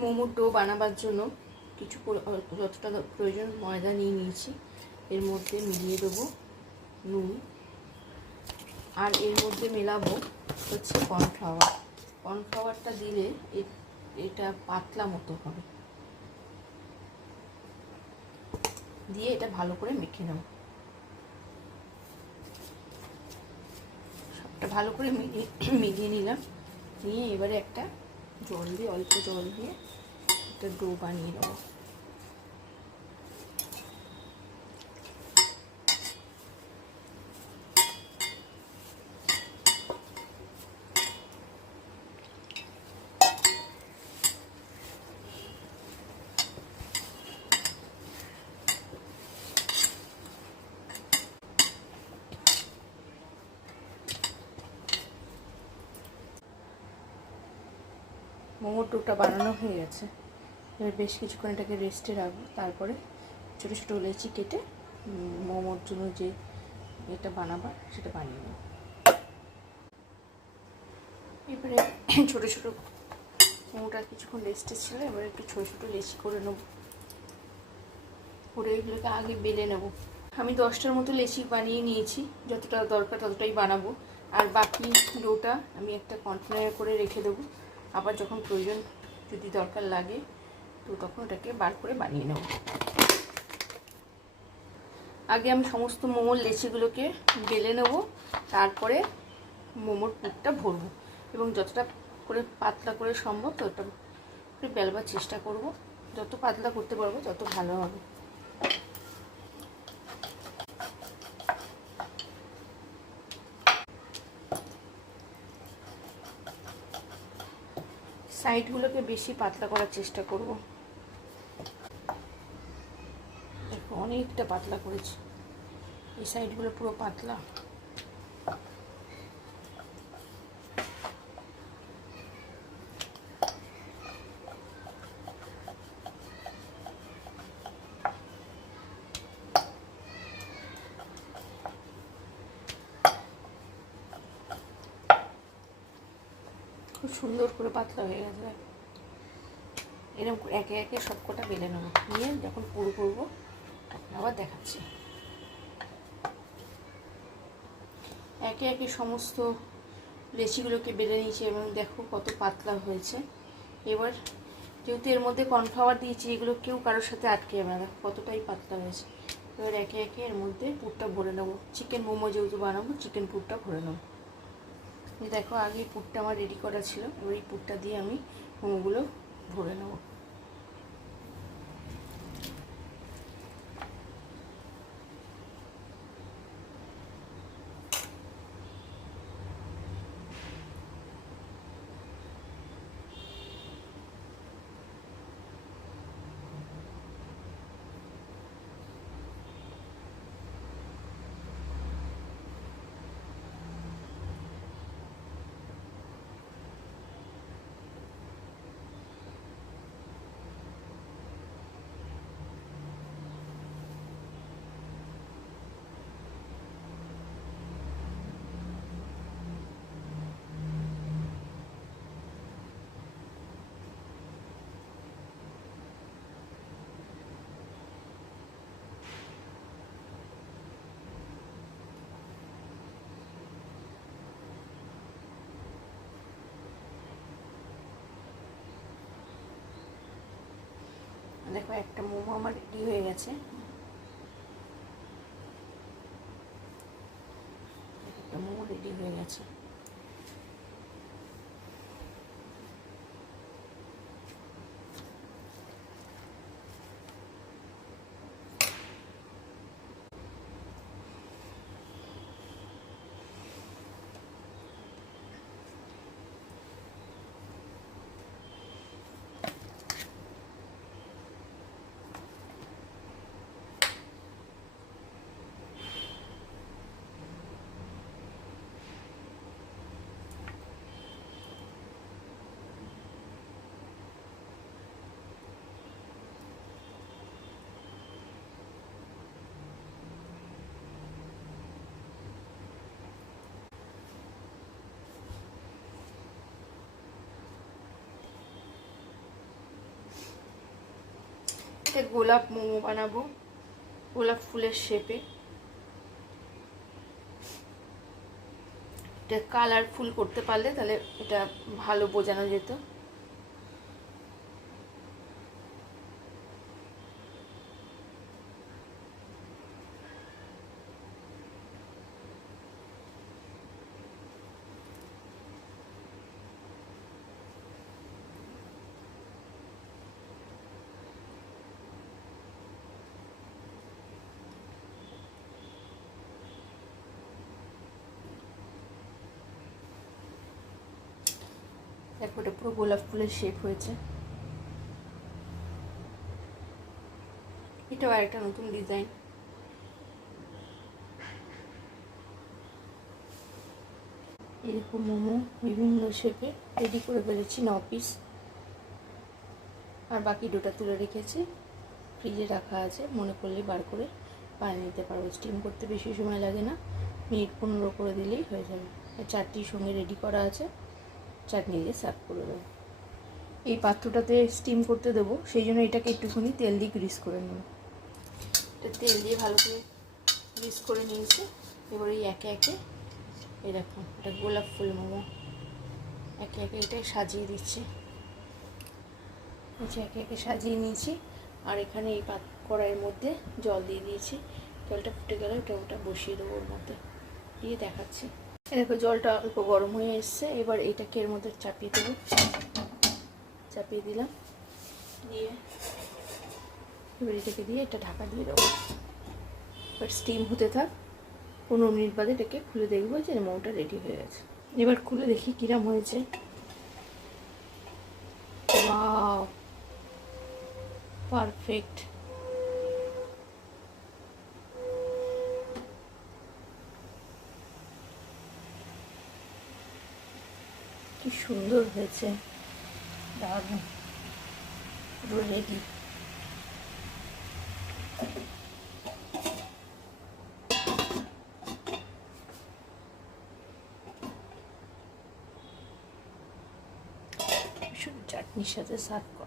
মোমোর ডো বানাবার জন্য কিছু যতটা প্রয়োজন ময়দা নিয়ে নিয়েছি। এর মধ্যে মিলিয়ে দেবো নুন, আর এর মধ্যে মেলাবো হচ্ছে কর্নফ্লাওয়ার। কর্নফ্লাওয়ারটা দিলে এটা পাতলা মতো হবে। দিয়ে এটা ভালো করে মেখে নেব। সবটা ভালো করে মিলিয়ে নিলাম। নিয়ে এবারে একটা জল দিয়ে, অল্প জল দিয়ে একটা ডো বানিয়ে নেব। মোমোর ডোটা বানানো হয়ে গেছে। এবার বেশ কিছুক্ষণ এটাকে রেস্টে রাখবো। তারপরে ছোটো ছোটো লেচি কেটে মোমোর জন্য যে এটা বানাবার সেটা বানিয়ে নেব। এবারে ছোটো ছোটো মোমোটা কিছুক্ষণ রেস্টে ছিল, এবার একটু ছোটো ছোটো লেচি করে নেব। করে এগুলোকে আগে বেলে নেব। আমি 10টার মতো লেচি বানিয়ে নিয়েছি। যতটা দরকার ততটাই বানাবো। আর বাকি ডোটা আমি একটা কন্টেনারে করে রেখে দেবো। আবার যখন প্রয়োজন যদি দরকার লাগে তো তখন ওটাকে বার করে বানিয়ে নেব। আগে আমি সমস্ত মোমোর লেচিগুলোকে বেলে নেব, তারপরে মোমোর পুরটা ভরবো এবং যতটা করে পাতলা করে সম্ভব ততটা করে বেলবার চেষ্টা করব। যত পাতলা করতে পারবো তত ভালো হবে। সাইডগুলোকে বেশি পাতলা করার চেষ্টা করব। দেখো অনেকটা পাতলা করেছি, এই সাইডগুলো পুরো পাতলা। খুব সুন্দর করে পাতলা হয়ে গেছে। এরকম একে একে সবকটা বেলে নেবো। নিয়ে যখন পুরো করবো আবার দেখাচ্ছি। একে একে সমস্ত লেচিগুলোকে বেলে নিয়েছি এবং দেখো কত পাতলা হয়েছে। এবার যেহেতু এর মধ্যে কর্নফ্লাওয়ার দিয়েছি, এগুলো কেউ কারোর সাথে আটকে যাবে না। দেখো কতটাই পাতলা হয়েছে। এবার একে একে এর মধ্যে পুরটা ভরে নেবো। চিকেন মোমো যেহেতু বানাবো, চিকেন পুরটা ভরে নেবো। দেখো আগে পুরটা আমার রেডি করা ছিল। এবার এই পুরটা দিয়ে আমি মোমোগুলো ভরে নেবো। দেখো একটা মোমো আমার রেডি হয়ে গেছে। একটা মোমো রেডি হয়ে গেছে। আজকে গোলাপ মোমো বানাবো, গোলাপ ফুলের শেপে। এটা কালারফুল করতে পারলে তাহলে এটা ভালো বোঝানো যেত। দেখো এটা পুরো গোলাপ ফুলের শেপ হয়েছে। এটাও আরেকটা নতুন ডিজাইন। এরকম মোমো বিভিন্ন শেপে রেডি করে ফেলেছি 9 পিস, আর বাকি 2টা তুলে রেখেছি, ফ্রিজে রাখা আছে, মনে করলে বার করে বানিয়ে নিতে পারবো। স্টিম করতে বেশি সময় লাগে না, মিনিট 15 করে দিলেই হয়ে যাবে। 4টির সঙ্গে রেডি করা আছে, চাটনি দিয়ে সার্ভ করে দেবো। এই পাত্রটাতে স্টিম করতে দেবো, সেই জন্য এটাকে একটুখানি তেল দিয়ে গ্রিস করে নেব। এটা তেল দিয়ে ভালো করে গ্রিস করে নিয়েছি। এবার এই একে একে এরকম এটা গোলাপ ফুল মোমো একে একে এটা সাজিয়ে দিচ্ছি। একে একে সাজিয়ে নিয়েছি, আর এখানে এই কড়াইয়ের মধ্যে জল দিয়ে দিয়েছি। জলটা ফুটে গেলে ওটা বসিয়ে দেবো, ওর মধ্যে দিয়ে দেখাচ্ছি। দেখো জলটা অল্প গরম হয়ে এসছে। এবার এইটাকে এর মধ্যে চাপিয়ে দেবো, চাপিয়ে দিলাম, দিয়ে এবার এটাকে দিয়ে এটা ঢাকা দিয়ে দেবো। এবার স্টিম হতে থাক। 15 মিনিট বাদে এটাকে খুলে দেখবো যে মোমোটা রেডি হয়ে গেছে। এবার খুলে দেখি কিরম হয়েছে। Wow, perfect. কি সুন্দর হয়েছে, দারুণ, পুরো রেডি। শুধু চাটনির সাথে সার্ভ করা।